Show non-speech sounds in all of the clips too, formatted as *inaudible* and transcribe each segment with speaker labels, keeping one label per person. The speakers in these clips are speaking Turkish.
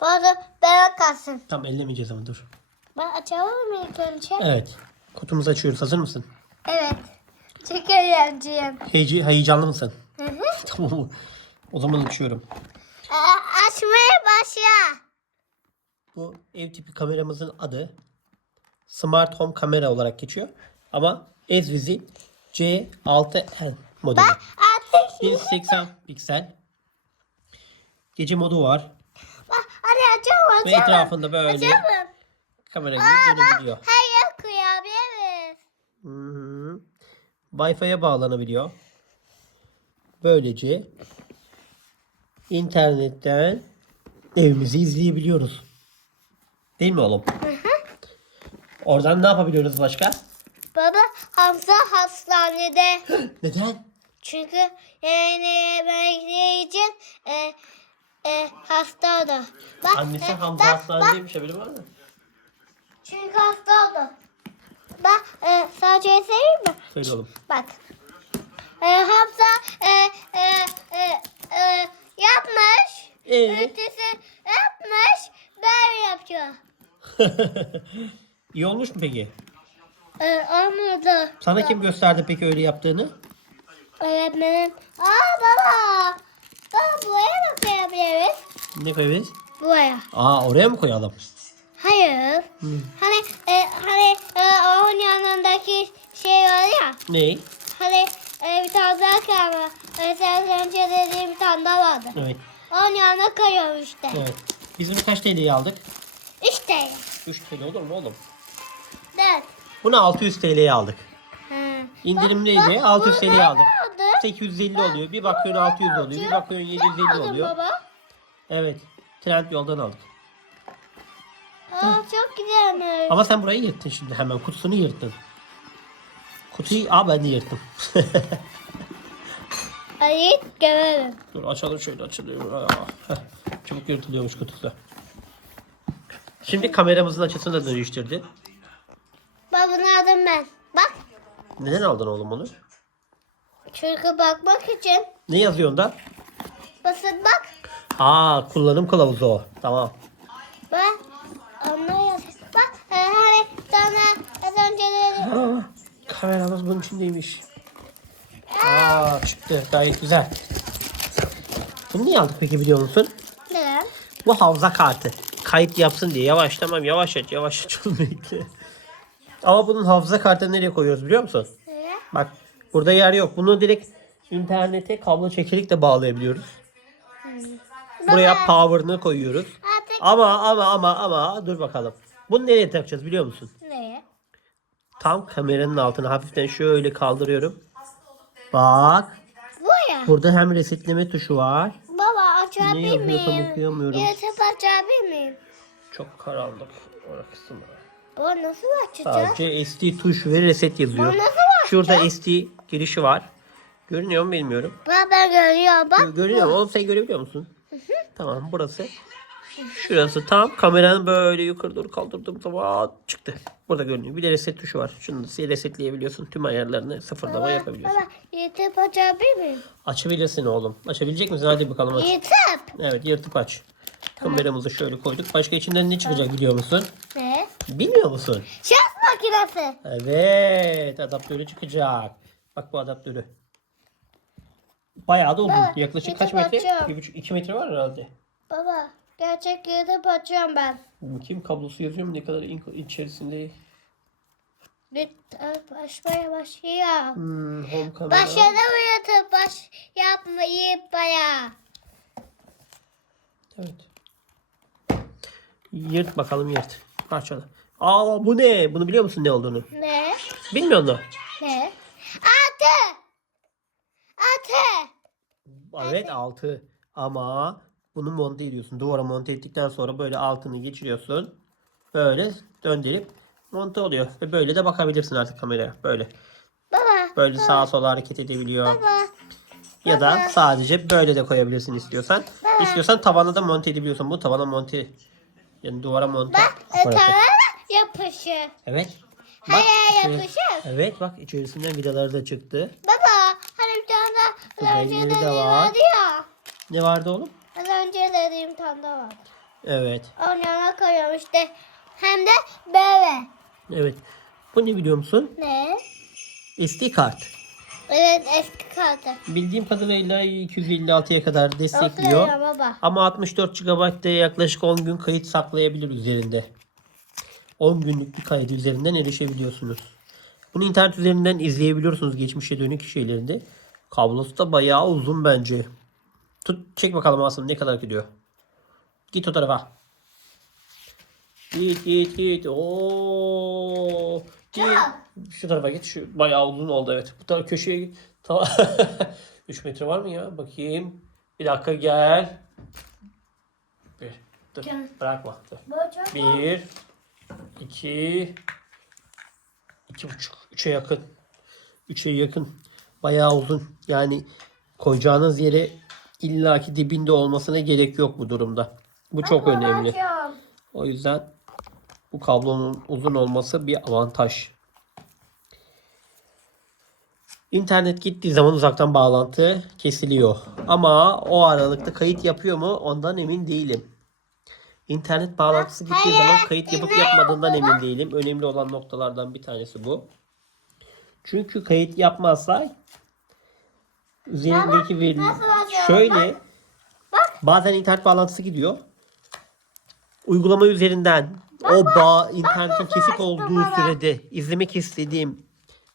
Speaker 1: Bana ben kalsın.
Speaker 2: Tam ellemeyeceğiz ama dur.
Speaker 1: Ben açalım mı ilk önce?
Speaker 2: Evet. Kutumuzu açıyoruz. Hazır mısın?
Speaker 1: Evet. Çok eğlenceli.
Speaker 2: Heyeci, heyecanlı mısın?
Speaker 1: Hı hı. *laughs*
Speaker 2: Tamam. O zaman açıyorum.
Speaker 1: Aa, açmaya başla.
Speaker 2: Bu ev tipi kameramızın adı Smart Home kamera olarak geçiyor. Ama Ezviz'i C6N modeli.
Speaker 1: Artık
Speaker 2: 1080 piksel. Gece modu var.
Speaker 1: Bak açalım
Speaker 2: Ve
Speaker 1: açalım.
Speaker 2: etrafında böyle
Speaker 1: Açalım.
Speaker 2: kamera gibi dönebiliyor.
Speaker 1: Her yer kıyabiliriz.
Speaker 2: Hı hı. Wi-Fi'ye bağlanabiliyor. Böylece internetten evimizi izleyebiliyoruz. Değil mi oğlum? Oradan ne yapabiliyoruz başka?
Speaker 1: Baba Hamza hastanede. *gasps*
Speaker 2: Neden?
Speaker 1: Çünkü yani yemekleri için e, e, hasta oldu. Bak,
Speaker 2: Annesi
Speaker 1: e,
Speaker 2: Hamza
Speaker 1: bak,
Speaker 2: hastanedeymiş haberi var mı?
Speaker 1: Çünkü hasta oldu. Bak e, sana şey söyleyeyim mi?
Speaker 2: Söyle oğlum.
Speaker 1: Bak. E, Hamza e, e, e, e, yapmış.
Speaker 2: Ee?
Speaker 1: Ötesi yapmış. Böyle yapıyor. *laughs*
Speaker 2: İyi olmuş mu peki?
Speaker 1: E, olmadı.
Speaker 2: Sana kim gösterdi peki öyle yaptığını?
Speaker 1: Öğretmenim. Aa baba. Baba buraya da koyabiliriz.
Speaker 2: Ne koyabiliriz?
Speaker 1: Buraya.
Speaker 2: Aa oraya mı koyalım?
Speaker 1: Hayır. Hani e, hani e, onun yanındaki şey var ya.
Speaker 2: Ne?
Speaker 1: Hani e, bir tane daha kalma. E, sen önce dediğim bir tane daha vardı.
Speaker 2: Evet.
Speaker 1: Onun yanına koyuyorum işte.
Speaker 2: Evet. Biz bunu kaç TL'ye aldık?
Speaker 1: İşte.
Speaker 2: 3 TL olur mu oğlum?
Speaker 1: Evet.
Speaker 2: Bunu 600 TL'ye aldık.
Speaker 1: Ha.
Speaker 2: İndirimliydi. 600 TL'ye aldık.
Speaker 1: Oldu.
Speaker 2: 850 oluyor. Bir bakıyorsun 600 oluyor. Bir bakıyorsun 750
Speaker 1: Aldın
Speaker 2: oluyor.
Speaker 1: baba.
Speaker 2: Evet. Trend yoldan aldık.
Speaker 1: Aa, çok güzelmiş.
Speaker 2: Ama sen burayı yırttın şimdi hemen. Kutusunu yırttın. Kutuyu aa ben de yırttım. *laughs*
Speaker 1: Hadi görelim.
Speaker 2: Dur açalım şöyle açılıyor. Aa, heh. Çabuk yırtılıyormuş kutusu. Şimdi kameramızın açısını da değiştirdi.
Speaker 1: Bak bunu aldım ben. Bak.
Speaker 2: Neden aldın oğlum onu?
Speaker 1: Çünkü bakmak için.
Speaker 2: Ne yazıyor onda?
Speaker 1: Basın bak.
Speaker 2: Aa kullanım kılavuzu o. Tamam.
Speaker 1: Bak. Anlıyor. Bak. e, Hani sana az önce dedim.
Speaker 2: Aa, kameramız bunun içindeymiş. Aa çıktı gayet güzel. Bunu niye aldık peki biliyor musun?
Speaker 1: Ne?
Speaker 2: Bu havza kartı. Kayıt yapsın diye. Yavaş tamam yavaş aç yavaş aç onu *laughs* bekle. Ama bunun hafıza kartını nereye koyuyoruz biliyor musun?
Speaker 1: Ne?
Speaker 2: Bak burada yer yok. Bunu direkt internete kablo çekerek de bağlayabiliyoruz. Buraya power'ını koyuyoruz.
Speaker 1: Artık
Speaker 2: Ama ama ama ama dur bakalım. Bunu nereye takacağız biliyor musun?
Speaker 1: ne?
Speaker 2: Tam kameranın altına hafiften şöyle kaldırıyorum. Bak
Speaker 1: Buraya.
Speaker 2: burada hem resetleme tuşu var.
Speaker 1: Baba
Speaker 2: Ne
Speaker 1: açabilir
Speaker 2: yazıyor tam
Speaker 1: miyim?
Speaker 2: okuyamıyorum.
Speaker 1: YouTube açabilir miyim?
Speaker 2: Çok karanlık orası.
Speaker 1: Baba nasıl açacağız?
Speaker 2: Sadece SD tuş ve reset yazıyor.
Speaker 1: Bu nasıl
Speaker 2: Şurada SD girişi var. Görünüyor mu bilmiyorum.
Speaker 1: Bak ben görüyorum bak.
Speaker 2: Görünüyor mu? Oğlum sen görebiliyor musun? tamam burası. Şurası tam kameranın böyle yukarı doğru kaldırdığım zaman çıktı. Burada görünüyor. Bir de reset tuşu var. Şunu da resetleyebiliyorsun. Tüm ayarlarını sıfırlama yapabiliyorsun.
Speaker 1: Baba YouTube açabilir miyim?
Speaker 2: Açabilirsin oğlum. Açabilecek misin? Hadi bakalım aç.
Speaker 1: YouTube.
Speaker 2: Evet yırtıp aç. Kameramızı şöyle koyduk. Başka içinden ne çıkacak biliyor musun?
Speaker 1: Ne?
Speaker 2: Bilmiyor musun?
Speaker 1: Şans makinesi.
Speaker 2: Evet adaptörü çıkacak. Bak bu adaptörü. Bayağı da uzun.
Speaker 1: Baba,
Speaker 2: Yaklaşık kaç metre?
Speaker 1: açıyorum.
Speaker 2: Bir buçuk, iki metre var herhalde.
Speaker 1: Baba gerçek YouTube açıyorum ben.
Speaker 2: Bakayım kablosu yazıyor mu ne kadar in- içerisinde?
Speaker 1: Bir başmaya başlıyor.
Speaker 2: Hmm, home kamera.
Speaker 1: Başladı mı? Baş yapmayı baya.
Speaker 2: Evet. Yırt bakalım yırt. Parçala. Aa bu ne? Bunu biliyor musun ne olduğunu?
Speaker 1: Ne?
Speaker 2: Bilmiyor musun?
Speaker 1: Ne? Atı. Atı.
Speaker 2: Evet altı. Ama bunu monte ediyorsun. Duvara monte ettikten sonra böyle altını geçiriyorsun. Böyle döndürüp monte oluyor. Ve böyle de bakabilirsin artık kameraya. Böyle.
Speaker 1: Baba.
Speaker 2: Böyle sağa sola hareket edebiliyor.
Speaker 1: Baba.
Speaker 2: Ya da sadece böyle de koyabilirsin istiyorsan. İstiyorsan tavana da monte edebiliyorsun. Bu tavana monte. Yani duvara monte.
Speaker 1: Bak tavana yapışır.
Speaker 2: Evet.
Speaker 1: Hayır
Speaker 2: içeri-
Speaker 1: yapışır.
Speaker 2: Evet bak içerisinden vidaları da çıktı.
Speaker 1: Baba hani bir tane daha
Speaker 2: Burada
Speaker 1: az önce
Speaker 2: yeri de
Speaker 1: dediğim
Speaker 2: var.
Speaker 1: vardı ya.
Speaker 2: Ne vardı oğlum?
Speaker 1: Az önce dediğim tane daha vardı.
Speaker 2: Evet.
Speaker 1: Onun yanına koyuyorum işte. Hem de böyle.
Speaker 2: Evet. Bu ne biliyor musun?
Speaker 1: Ne?
Speaker 2: SD kart.
Speaker 1: Evet eski kartı.
Speaker 2: Bildiğim kadarıyla 256'ya kadar
Speaker 1: Oturuyor
Speaker 2: destekliyor.
Speaker 1: baba.
Speaker 2: Ama 64 GB'da yaklaşık 10 gün kayıt saklayabilir üzerinde. 10 günlük bir kaydı üzerinden erişebiliyorsunuz. Bunu internet üzerinden izleyebiliyorsunuz geçmişe dönük şeylerinde. Kablosu da bayağı uzun bence. Tut çek bakalım aslında ne kadar gidiyor. Git o tarafa. Git git git. Oo. Git. Şu tarafa git. Şu bayağı uzun oldu evet. Bu tarafa köşeye git. Tamam. *laughs* 3 metre var mı ya? Bakayım. Bir dakika gel. Bir. Dur. Bırakma. Dur. Bir. İki, iki buçuk. Üçe yakın. Üçe yakın. Bayağı uzun. Yani koyacağınız yere illaki dibinde olmasına gerek yok bu durumda. Bu çok önemli.
Speaker 1: Açıyorum.
Speaker 2: O yüzden bu kablonun uzun olması bir avantaj. İnternet gittiği zaman uzaktan bağlantı kesiliyor. Ama o aralıkta kayıt yapıyor mu ondan emin değilim. İnternet bağlantısı gittiği zaman kayıt yapıp yapmadığından emin değilim. Önemli olan noktalardan bir tanesi bu. Çünkü kayıt yapmazsa üzerindeki veri şöyle
Speaker 1: Bak.
Speaker 2: bazen internet bağlantısı gidiyor. Uygulama üzerinden o bağ internetin kesik olduğu sürede izlemek istediğim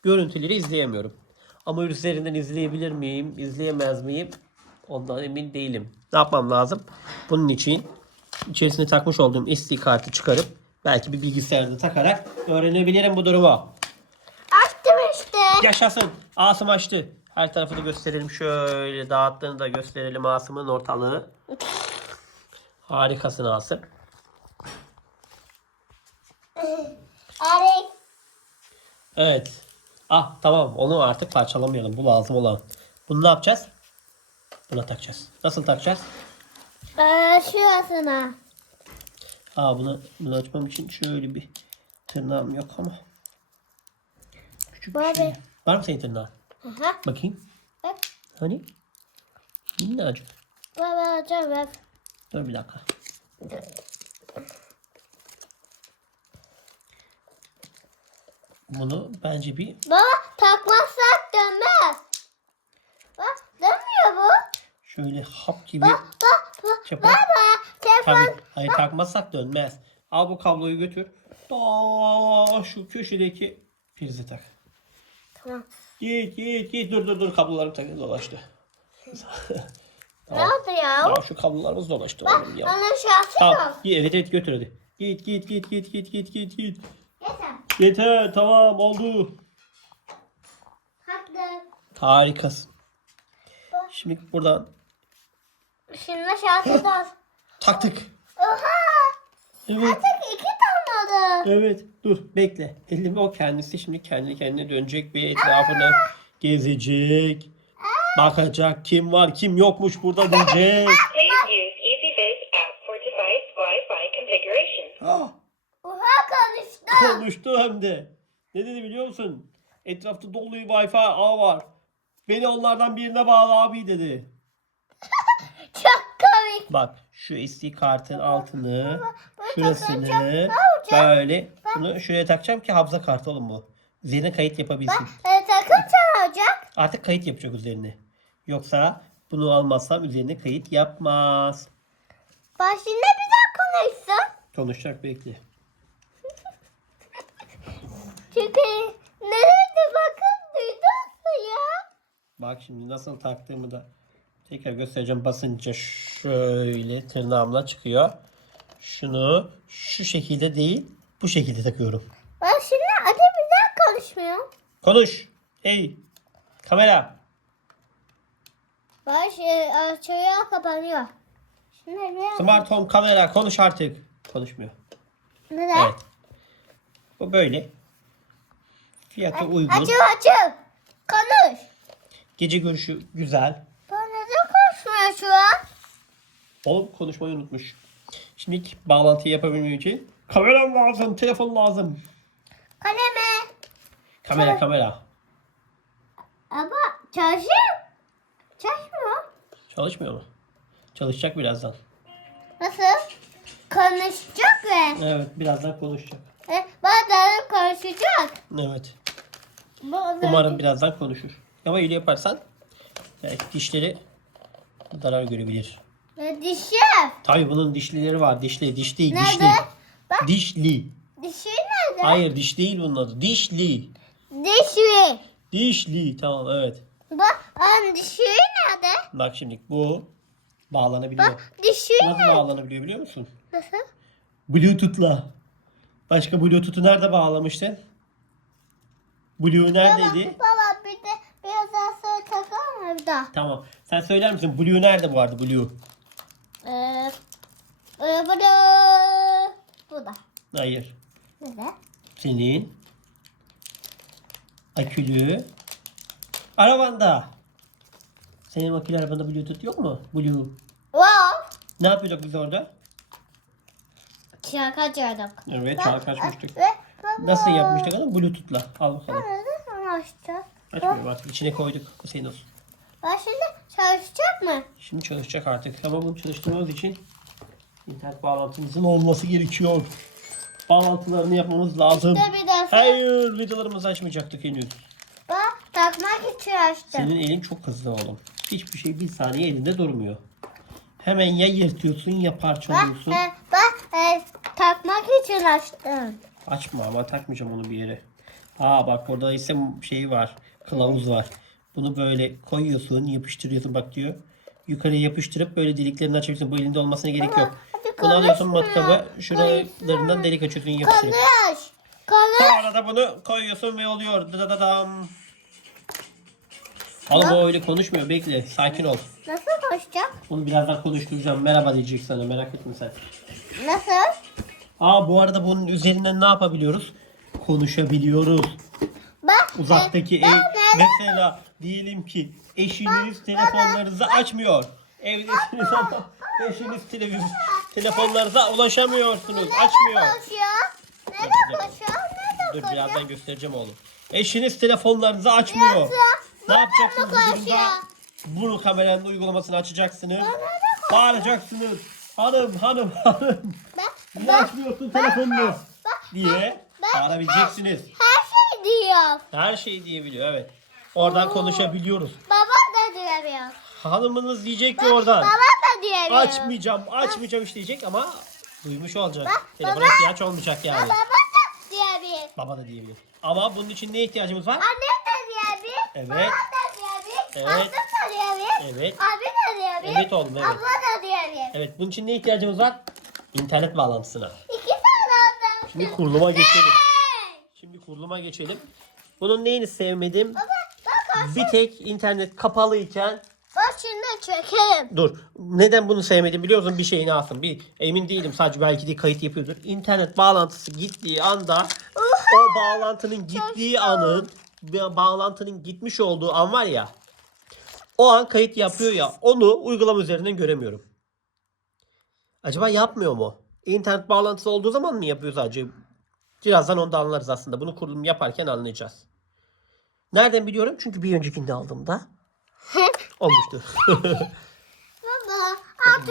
Speaker 2: görüntüleri izleyemiyorum. Ama üzerinden izleyebilir miyim, izleyemez miyim? Ondan emin değilim. Ne yapmam lazım? Bunun için içerisine takmış olduğum SD kartı çıkarıp belki bir bilgisayarda takarak öğrenebilirim bu durumu.
Speaker 1: Açtım işte.
Speaker 2: Yaşasın. Asım açtı. Her tarafı da gösterelim. Şöyle dağıttığını da gösterelim Asım'ın ortalığı. Harikasın Asım.
Speaker 1: Arif.
Speaker 2: Evet. Ah tamam onu artık parçalamayalım. Bu lazım olan. Bunu ne yapacağız? Buna takacağız. Nasıl takacağız?
Speaker 1: Ee, şurasına.
Speaker 2: Aa bunu, bunu açmam için şöyle bir tırnağım yok ama. Küçük bir
Speaker 1: Baba.
Speaker 2: şey. Var mı senin tırnağın?
Speaker 1: Aha.
Speaker 2: Bakayım.
Speaker 1: Bak.
Speaker 2: Hani? Minnacık.
Speaker 1: Baba açıyorum. bak.
Speaker 2: Dur bir dakika. Bunu bence bir
Speaker 1: Baba takmazsak dönmez. Bak dönmüyor bu.
Speaker 2: şöyle hap gibi
Speaker 1: Bak bak bak.
Speaker 2: yapalım.
Speaker 1: Baba telefon.
Speaker 2: Tabii. Hayır takmazsak dönmez. Al bu kabloyu götür. Ta şu köşedeki prize tak.
Speaker 1: Tamam.
Speaker 2: Git git git dur dur dur kablolarım takı dolaştı. *laughs*
Speaker 1: Ne oldu ya?
Speaker 2: Ya şu kablolarımız dolaştı oğlum ya.
Speaker 1: Onun şahsı
Speaker 2: Tamam.
Speaker 1: yok.
Speaker 2: Evet evet götür hadi. Git git git git git git git git.
Speaker 1: Yeter.
Speaker 2: Yeter tamam oldu.
Speaker 1: Haklı.
Speaker 2: Harikasın. Şimdi buradan
Speaker 1: Şimdi şahsı da.
Speaker 2: taktık.
Speaker 1: Oha.
Speaker 2: Evet.
Speaker 1: Tek iki kalmadı.
Speaker 2: Evet. Dur bekle. Elimi o kendisi şimdi kendi kendine dönecek bir etrafını gezecek. Bakacak kim var kim yokmuş burada diyecek.
Speaker 3: Please use EasyViz app for device Wi-Fi configuration.
Speaker 2: Ah,
Speaker 1: Oha konuştu.
Speaker 2: konuştu hem de. Ne dedi biliyor musun? Etrafta dolu Wi-Fi ağ var. Beni onlardan birine bağla abi dedi. Bak şu SD kartın altını, şurasını böyle bunu şuraya takacağım ki hafıza kartı oğlum bu. Üzerine kayıt yapabilsin.
Speaker 1: E, takım çalacak.
Speaker 2: Artık kayıt yapacak üzerine. Yoksa bunu almazsam üzerine kayıt yapmaz.
Speaker 1: Başında bir daha konuşsun.
Speaker 2: Konuşacak bekle.
Speaker 1: Çünkü nerede bakın duydun mu ya?
Speaker 2: Bak şimdi nasıl taktığımı da tekrar göstereceğim. Basınca şöyle tırnağımla çıkıyor. Şunu şu şekilde değil bu şekilde takıyorum.
Speaker 1: Bak şimdi bir daha konuşmuyor.
Speaker 2: Konuş. Hey. Kamera.
Speaker 1: Bak şey, açıyor kapanıyor. Şimdi bir
Speaker 2: Smart home kamera konuş artık. Konuşmuyor.
Speaker 1: Neden?
Speaker 2: Evet. Bu böyle. Fiyatı uygun.
Speaker 1: Açıl açıl. Konuş.
Speaker 2: Gece görüşü güzel.
Speaker 1: Ben neden konuşmuyor şu an?
Speaker 2: Oğlum konuşmayı unutmuş. Şimdi bağlantıyı yapabilmem için kameram lazım, telefon lazım.
Speaker 1: Kaleme.
Speaker 2: Kamera
Speaker 1: Çalış-
Speaker 2: kamera.
Speaker 1: Ama çalışıyor. Çalışmıyor.
Speaker 2: Çalışmıyor mu? Çalışacak birazdan.
Speaker 1: Nasıl? konuşacak ve
Speaker 2: Evet birazdan konuşacak.
Speaker 1: e, bazen konuşacak.
Speaker 2: Evet.
Speaker 1: Bazen-
Speaker 2: Umarım birazdan konuşur. Ama öyle yaparsan belki dişleri zarar görebilir.
Speaker 1: E, dişi.
Speaker 2: Tabii bunun dişlileri var. Dişli, diş değil,
Speaker 1: Nerede?
Speaker 2: dişli.
Speaker 1: Bak.
Speaker 2: Dişli.
Speaker 1: Dişi nerede?
Speaker 2: Hayır diş değil bunun adı. Dişli.
Speaker 1: Dişi.
Speaker 2: Dişli. Tamam evet.
Speaker 1: Bak an dişi nerede?
Speaker 2: Bak şimdi bu bağlanabiliyor.
Speaker 1: Bak dişi
Speaker 2: Nasıl
Speaker 1: nerede?
Speaker 2: bağlanabiliyor biliyor musun?
Speaker 1: Nasıl?
Speaker 2: Bluetooth'la. Başka Bluetooth'u nerede bağlamıştın? Blue neredeydi?
Speaker 1: Baba, baba bir de biraz daha sonra takar mı bir daha?
Speaker 2: Tamam. Sen söyler misin? Blue nerede arada Blue?
Speaker 1: Ee, e, bu da bu da.
Speaker 2: Hayır.
Speaker 1: Nerede?
Speaker 2: Senin akülü arabanda. Senin akülü arabanda Bluetooth yok mu? Blue.
Speaker 1: Wow.
Speaker 2: Ne yapıyorduk biz orada?
Speaker 1: Şarkı açıyorduk.
Speaker 2: Evet şarkı açmıştık.
Speaker 1: Ve baba.
Speaker 2: Nasıl yapmıştık onu? Bluetooth'la. Al bakalım.
Speaker 1: Nerede açacağız?
Speaker 2: Açmıyorum artık. İçine koyduk. Bu senin olsun.
Speaker 1: Ben şimdi çalışacak mı?
Speaker 2: Şimdi çalışacak artık. Ama bunu çalıştırmamız için internet bağlantımızın olması gerekiyor. Bağlantılarını yapmamız lazım.
Speaker 1: İşte bir defa.
Speaker 2: Hayır videolarımızı açmayacaktık henüz.
Speaker 1: Bak takmak için açtım.
Speaker 2: Senin elin çok hızlı oğlum. Hiçbir şey bir saniye elinde durmuyor. Hemen ya yırtıyorsun ya
Speaker 1: Bak,
Speaker 2: parçalıyorsun.
Speaker 1: e, bak e, takmak için açtım.
Speaker 2: Açma ama takmayacağım onu bir yere. Aa bak orada ise şey var. Kılavuz var. Bunu böyle koyuyorsun, yapıştırıyorsun bak diyor. Yukarıya yapıştırıp böyle deliklerini açabilirsin. Bu elinde olmasına gerek yok. Bunu alıyorsun matkabı. Şuralarından delik açıyorsun yapıştırıyorsun.
Speaker 1: Konuş. Konuş.
Speaker 2: Sonra da bunu koyuyorsun ve oluyor. Dadadam. Oğlum o öyle konuşmuyor. Bekle. Sakin ol.
Speaker 1: Nasıl konuşacak?
Speaker 2: Onu birazdan konuşturacağım. Merhaba diyecek sana. Merak etme sen.
Speaker 1: Nasıl?
Speaker 2: Aa bu arada bunun üzerinden ne yapabiliyoruz? Konuşabiliyoruz. Uzaktaki ev. Mesela diyelim ki eşiniz telefonlarınızı açmıyor. Evdesiniz ama *laughs* eşiniz televiz telefonlarınıza ulaşamıyorsunuz. Açmıyor.
Speaker 1: konuşuyor? Nerede konuşuyor? Nerede
Speaker 2: Dur birazdan göstereceğim oğlum. Eşiniz telefonlarınızı açmıyor. Ne yapacaksınız bu durumda? Bunu kameranın uygulamasını açacaksınız. Bağıracaksınız. Hanım hanım hanım.
Speaker 1: Bak.
Speaker 2: Niye açmıyorsun telefonunu? Diye bağırabileceksiniz.
Speaker 1: Diyor.
Speaker 2: Her şeyi diyebiliyor evet. Oradan konuşabiliyoruz.
Speaker 1: Baba da diyemiyor.
Speaker 2: Hanımınız diyecek ki oradan.
Speaker 1: Baba da diyemiyor.
Speaker 2: Açmayacağım, açmayacağım işte diyecek ama duymuş olacak.
Speaker 1: Bak,
Speaker 2: Telefona
Speaker 1: baba.
Speaker 2: ihtiyaç olmayacak yani.
Speaker 1: Baba da diyemiyor.
Speaker 2: Baba da diyebilir. Ama bunun için ne ihtiyacımız var?
Speaker 1: Anne de diyebilir.
Speaker 2: Evet.
Speaker 1: Baba da diyebilir.
Speaker 2: Evet.
Speaker 1: Abla da diyebilir.
Speaker 2: Evet.
Speaker 1: Abi de diyebilir.
Speaker 2: Evet oğlum, evet.
Speaker 1: Abla da diyebilir.
Speaker 2: Evet bunun için ne ihtiyacımız var? İnternet bağlantısına.
Speaker 1: İki tane oldu.
Speaker 2: Şimdi kuruluma geçelim. Şimdi kuruluma geçelim. Bunun neyini sevmedim?
Speaker 1: Baba bak
Speaker 2: Bir tek internet kapalıyken
Speaker 1: Bak şimdi çekelim.
Speaker 2: Dur. Neden bunu sevmedim biliyor musun? Bir şeyini alsın. Bir emin değilim. Sadece belki de kayıt yapıyordur. İnternet bağlantısı gittiği anda o bağlantının gittiği anın ba- bağlantının gitmiş olduğu an var ya o an kayıt yapıyor ya onu uygulama üzerinden göremiyorum. Acaba yapmıyor mu? İnternet bağlantısı olduğu zaman mı yapıyor sadece? Birazdan onu da anlarız aslında. Bunu kurulum yaparken anlayacağız. Nereden biliyorum? Çünkü bir öncekinde aldığımda olmuştu. *laughs*